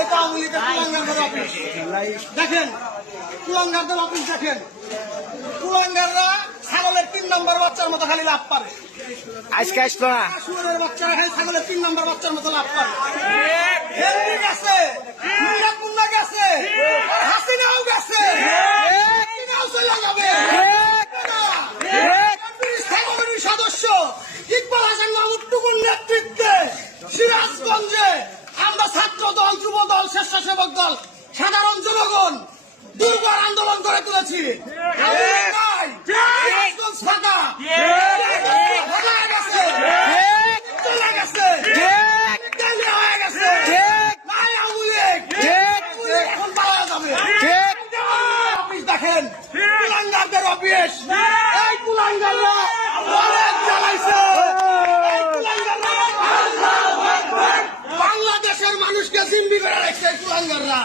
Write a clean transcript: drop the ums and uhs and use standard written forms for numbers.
এটা আওয়ামী লীগের কুলাঙ্গারদের অফিস। দেখেন কুলাঙ্গারদের অফিস দেখেন, কুলাঙ্গাররা ছাগলের 3 নম্বর বাচ্চার মতো খালি লাভ পারে। আজকে আসলো না, শুয়োরের বাচ্চারা খালি ছাগলের 3 নম্বর বাচ্চার মতো লাভ পারে। হেনরি গেছে, মুন্না গেছে, হাসিনাও গেছে, হাসিনাও চলে যাবে। স্থায়ী সদস্য ইকবাল হাসান মাহমুদ টুকুর নেতৃত্বে সিরাজগঞ্জে আমরা ছাত্র দল, যুব দল, স্বেচ্ছাসেবক দল, সাধারণ জনগণ দুর্বার আন্দোলন করে তুলেছি। সিরাজগঞ্জ ফাঁকা হয়ে গেছে, চলে গেছে, হয়ে গেছে, নাই আওয়ামী লীগ, এখন পাওয়া যাবে। অফিস দেখেন, কুলাঙ্গারদের অফিস। এই কুলাঙ্গাররা অনেক জ্বালাইছে। এই কুলাঙ্গাররা বাংলাদেশের মানুষকে জিম্মি করে রাখছে এই কুলাঙ্গাররা।